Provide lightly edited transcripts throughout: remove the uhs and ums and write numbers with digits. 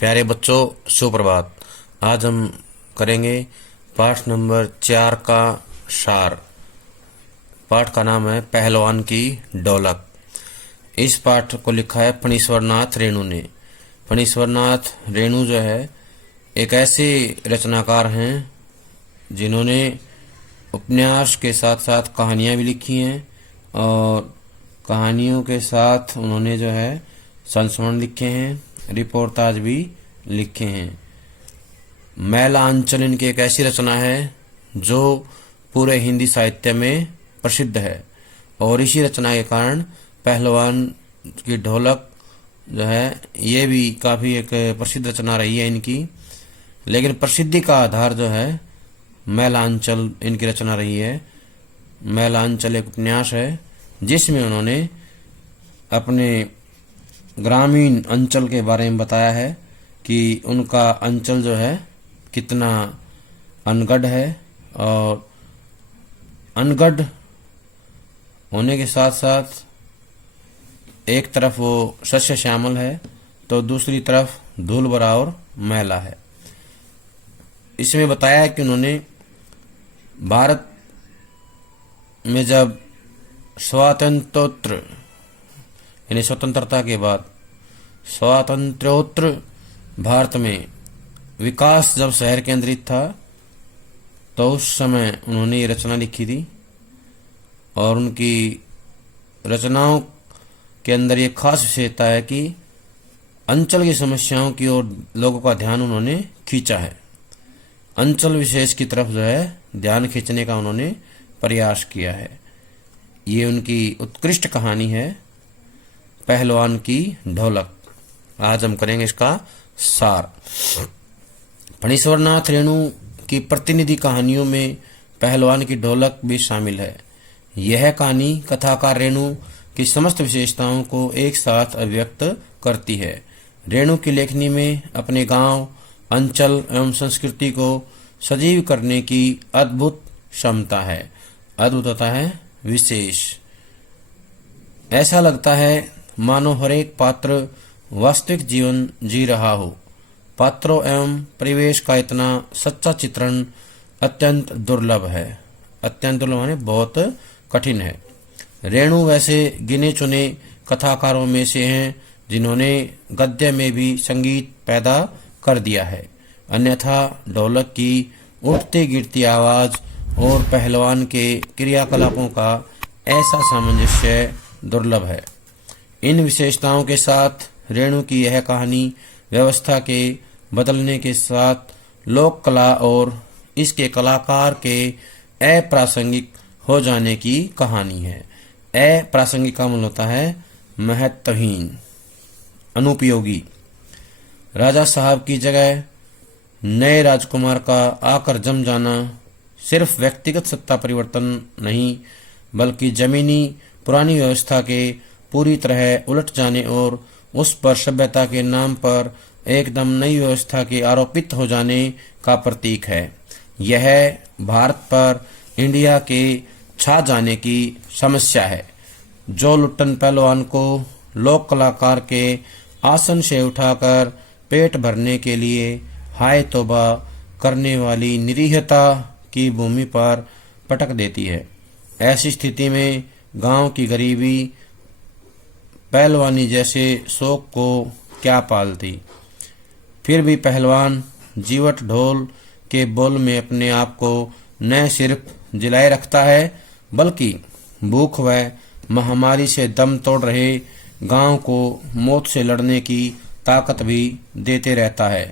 प्यारे बच्चों, सुप्रभात। आज हम करेंगे पाठ नंबर 4 का सार। पाठ का नाम है पहलवान की ढोलक। इस पाठ को लिखा है फणीश्वरनाथ रेणु ने। फणीश्वरनाथ रेणु जो है एक ऐसे रचनाकार हैं जिन्होंने उपन्यास के साथ साथ कहानियाँ भी लिखी हैं और कहानियों के साथ उन्होंने जो है संस्मरण लिखे हैं, रिपोर्टाज भी लिखे हैं। मैलांचल इनकी एक ऐसी रचना है जो पूरे हिंदी साहित्य में प्रसिद्ध है और इसी रचना के कारण पहलवान की ढोलक जो है ये भी काफ़ी एक प्रसिद्ध रचना रही है इनकी। लेकिन प्रसिद्धि का आधार जो है मैलांचल इनकी रचना रही है। मैलांचल एक उपन्यास है जिसमें उन्होंने अपने ग्रामीण अंचल के बारे में बताया है कि उनका अंचल जो है कितना अनगढ़ है और अनगढ़ होने के साथ साथ एक तरफ वो सस्य श्यामल है तो दूसरी तरफ धूल भरा और मैला है। इसमें बताया है कि उन्होंने भारत में जब यानी स्वतंत्रता के बाद स्वातंत्र्योत्तर भारत में विकास जब शहर केंद्रित था तो उस समय उन्होंने ये रचना लिखी थी और उनकी रचनाओं के अंदर ये खास विशेषता है कि अंचल की समस्याओं की ओर लोगों का ध्यान उन्होंने खींचा है। अंचल विशेष की तरफ जो है ध्यान खींचने का उन्होंने प्रयास किया है। ये उनकी उत्कृष्ट कहानी है पहलवान की ढोलक। आज हम करेंगे इसका सार। फणीश्वरनाथ रेणु की प्रतिनिधि कहानियों में पहलवान की ढोलक भी शामिल है। यह कहानी कथाकार रेणु की समस्त विशेषताओं को एक साथ अभिव्यक्त करती है। रेणु की लेखनी में अपने गांव, अंचल एवं संस्कृति को सजीव करने की अद्भुत क्षमता है। अद्भुत होता है विशेष। ऐसा लगता है मानो हर एक पात्र वास्तविक जीवन जी रहा हो। पात्रों एवं परिवेश का इतना सच्चा चित्रण अत्यंत दुर्लभ है। अत्यंत दुर्लभ माने बहुत कठिन है। रेणु वैसे गिने चुने कथाकारों में से हैं जिन्होंने गद्य में भी संगीत पैदा कर दिया है। अन्यथा ढोलक की उठती गिरती आवाज और पहलवान के क्रियाकलापों का ऐसा सामंजस्य दुर्लभ है। इन विशेषताओं के साथ रेणु की यह कहानी व्यवस्था के बदलने के साथ लोक कला और इसके कलाकार के अप्रासंगिक हो जाने की कहानी है। अप्रासंगिक का मतलब होता है महत्वहीन, अनुपयोगी। राजा साहब की जगह नए राजकुमार का आकर जम जाना सिर्फ व्यक्तिगत सत्ता परिवर्तन नहीं बल्कि जमीनी पुरानी व्यवस्था के पूरी तरह उलट जाने और उस पर सभ्यता के नाम पर एकदम नई व्यवस्था के आरोपित हो जाने का प्रतीक है। यह भारत पर इंडिया के छा जाने की समस्या है। जो लुट्टन पहलवान को लोक कलाकार के आसन से उठाकर पेट भरने के लिए हाय तौबा करने वाली निरीहता की भूमि पर पटक देती है। ऐसी स्थिति में गांव की गरीबी पहलवानी जैसे शौक को क्या पालती। फिर भी पहलवान जीवट ढोल के बोल में अपने आप को न सिर्फ जिलाए रखता है बल्कि भूख व महामारी से दम तोड़ रहे गांव को मौत से लड़ने की ताकत भी देते रहता है।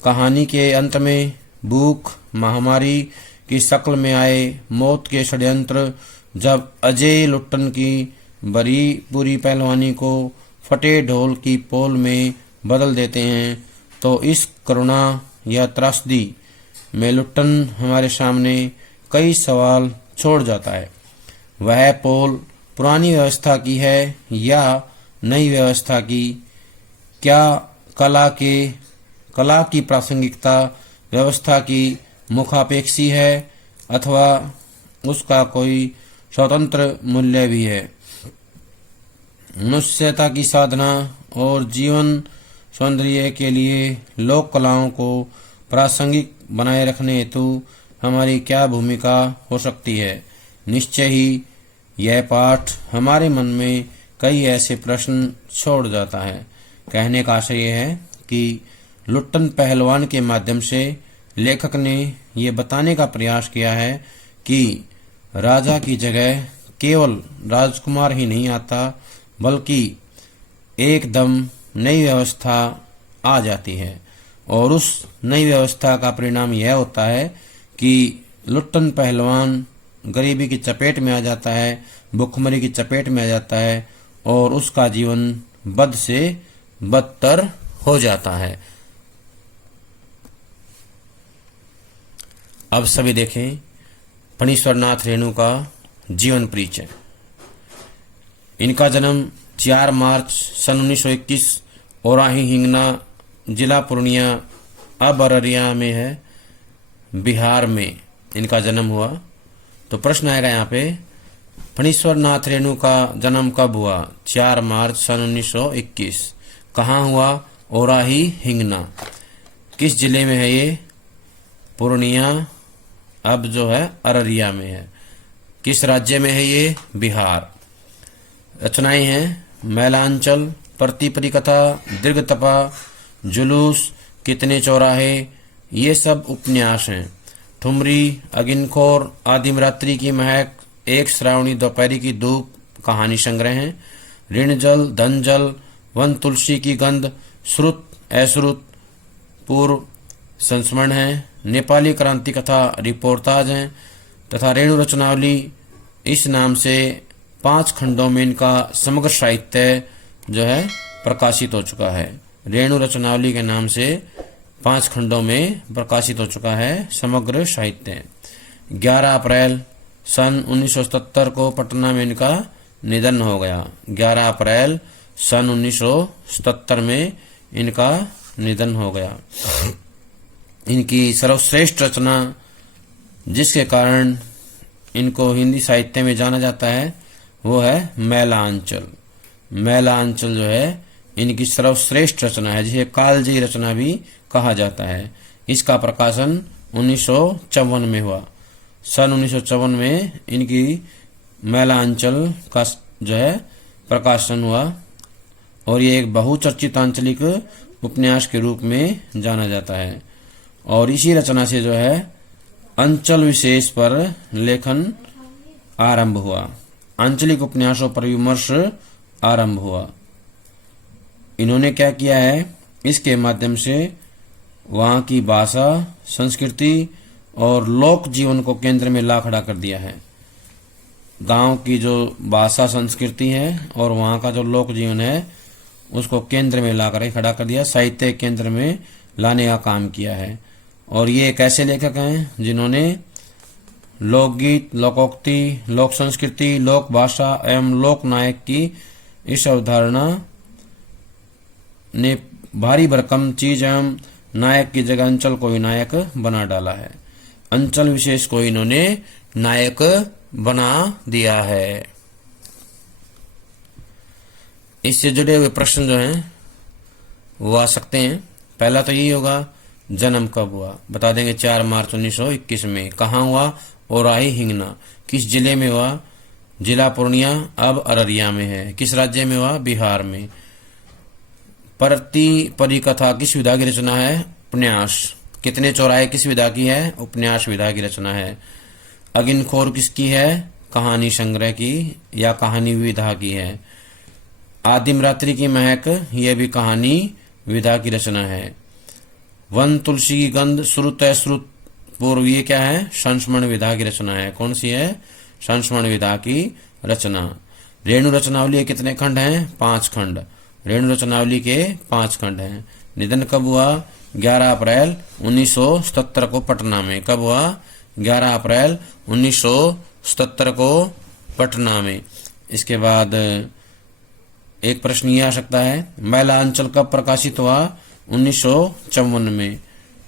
कहानी के अंत में भूख महामारी की शक्ल में आए मौत के षड्यंत्र जब अजय लुट्टन की बड़ी पूरी पहलवानी को फटे ढोल की पोल में बदल देते हैं तो इस करुणा या त्रासदी में लुट्टन हमारे सामने कई सवाल छोड़ जाता है। वह पोल पुरानी व्यवस्था की है या नई व्यवस्था की? क्या कला की प्रासंगिकता व्यवस्था की मुखापेक्षी है अथवा उसका कोई स्वतंत्र मूल्य भी है? मनुष्यता की साधना और जीवन सौंदर्य के लिए लोक कलाओं को प्रासंगिक बनाए रखने हेतु हमारी क्या भूमिका हो सकती है। निश्चय ही यह पाठ हमारे मन में कई ऐसे प्रश्न छोड़ जाता है। कहने का आशय यह है कि लुट्टन पहलवान के माध्यम से लेखक ने ये बताने का प्रयास किया है कि राजा की जगह केवल राजकुमार ही नहीं आता, बल्कि एकदम नई व्यवस्था आ जाती है और उस नई व्यवस्था का परिणाम यह होता है कि लुट्टन पहलवान गरीबी की चपेट में आ जाता है, भुखमरी की चपेट में आ जाता है और उसका जीवन बद से बदतर हो जाता है। अब सभी देखें फणीश्वरनाथ रेणु का जीवन परिचय। इनका जन्म 4 मार्च सन 1921 ओराही हिंगना, जिला पूर्णिया, अब अररिया में है, बिहार में इनका जन्म हुआ। तो प्रश्न आएगा यहाँ पे, फणीश्वरनाथ रेणु का जन्म कब हुआ? 4 मार्च सन 1921। कहाँ हुआ? ओराही हिंगना। किस जिले में है ये? पूर्णिया, अब जो है अररिया में है। किस राज्य में है ये? बिहार। रचनाएं हैं मैलांचल, प्रतिपरी कथा, दीर्घतपा, जुलूस, कितने चौराहे, ये सब उपन्यास हैं। ठुमरी, अगिनखोर, आदिमरात्रि की महक, एक श्रावणी दोपहरी की धूप कहानी संग्रह हैं। ऋणजल, धनजल, वन तुलसी की गंध, श्रुत अश्रुत पूर्व संस्मरण है। नेपाली क्रांति कथा रिपोर्टाज हैं तथा रेणु रचनावली इस नाम से 5 खंडों में इनका समग्र साहित्य जो है प्रकाशित हो चुका है। रेणु रचनावली के नाम से 5 खंडों में प्रकाशित हो चुका है समग्र साहित्य। 11 अप्रैल सन 1977 को पटना में इनका निधन हो गया। 11 अप्रैल सन 1977 में इनका निधन हो गया। इनकी सर्वश्रेष्ठ रचना जिसके कारण इनको हिंदी साहित्य में जाना जाता है वो है मैलांचल। मैलांचल जो है इनकी सर्वश्रेष्ठ रचना है, जिसे कालजयी रचना भी कहा जाता है। इसका प्रकाशन 1954 में हुआ। सन 1954 में इनकी मैलांचल का जो है प्रकाशन हुआ और ये एक बहुचर्चित आंचलिक उपन्यास के रूप में जाना जाता है। और इसी रचना से जो है अंचल विशेष पर लेखन आरंभ हुआ, आंचलिक उपन्यासों पर विमर्श आरंभ हुआ। इन्होंने क्या किया है, इसके माध्यम से वहाँ की भाषा, संस्कृति और लोक जीवन को केंद्र में ला खड़ा कर दिया है। गांव की जो भाषा, संस्कृति है और वहाँ का जो लोक जीवन है उसको केंद्र में ला कर खड़ा कर दिया, साहित्य केंद्र में लाने का काम किया है। और ये एक ऐसे लेखक हैं जिन्होंने लोकगीत, लोकोक्ति, लोक संस्कृति, लोक भाषा एवं लोक नायक की इस अवधारणा ने भारी भरकम चीज एवं नायक की जगह अंचल को ही नायक बना डाला है। अंचल विशेष को इन्होंने नायक बना दिया है। इससे जुड़े हुए प्रश्न जो हैं वो आ सकते हैं। पहला तो यही होगा, जन्म कब हुआ? बता देंगे 4 मार्च 1921 में। कहाँ हुआ? ओराही हिंगना। किस जिले में हुआ? जिला पूर्णिया, अब अररिया में है। किस राज्य में हुआ? बिहार में। प्रतिपरी कथा किस विधा की रचना है? उपन्यास। कितने चौराहे किस विधा की है? उपन्यास विधा की रचना है। अगिनखोर किसकी है? कहानी संग्रह की या कहानी विधा की है। आदिम रात्रि की महक, यह भी कहानी विधा की रचना है। वन तुलसी की गंध, श्रुत अश्रुत पूर्व, ये क्या है? संस्मरण विधा की रचना है। कौन सी है? संस्मरण विधा की रचना। रेणु रचनावली के कितने खंड हैं? 5 खंड। रेणु रचनावली के 5 खंड हैं। निधन कब हुआ? 11 अप्रैल 1977 को पटना में। कब हुआ? 11 अप्रैल 1977 को पटना में। इसके बाद एक प्रश्न ये आ सकता है, मैलांचल कब प्रकाशित हुआ? 1954 में।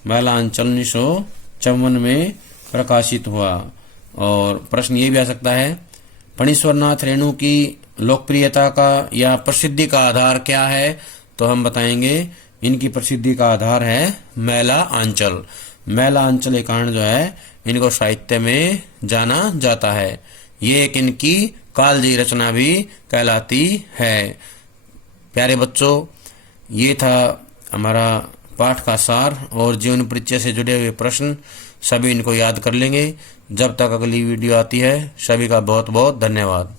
मैलांचल 1954 में प्रकाशित हुआ। और प्रश्न ये भी आ सकता है, फणीश्वरनाथ रेणु की लोकप्रियता का या प्रसिद्धि का आधार क्या है? तो हम बताएंगे इनकी प्रसिद्धि का आधार है मैला आंचल। मैला आंचल ये कांड जो है इनको साहित्य में जाना जाता है। ये एक इनकी कालजयी रचना भी कहलाती है। प्यारे बच्चों, ये था हमारा पाठ का सार और जीवन परिचय से जुड़े हुए प्रश्न सभी इनको याद कर लेंगे। जब तक अगली वीडियो आती है, सभी का बहुत बहुत धन्यवाद।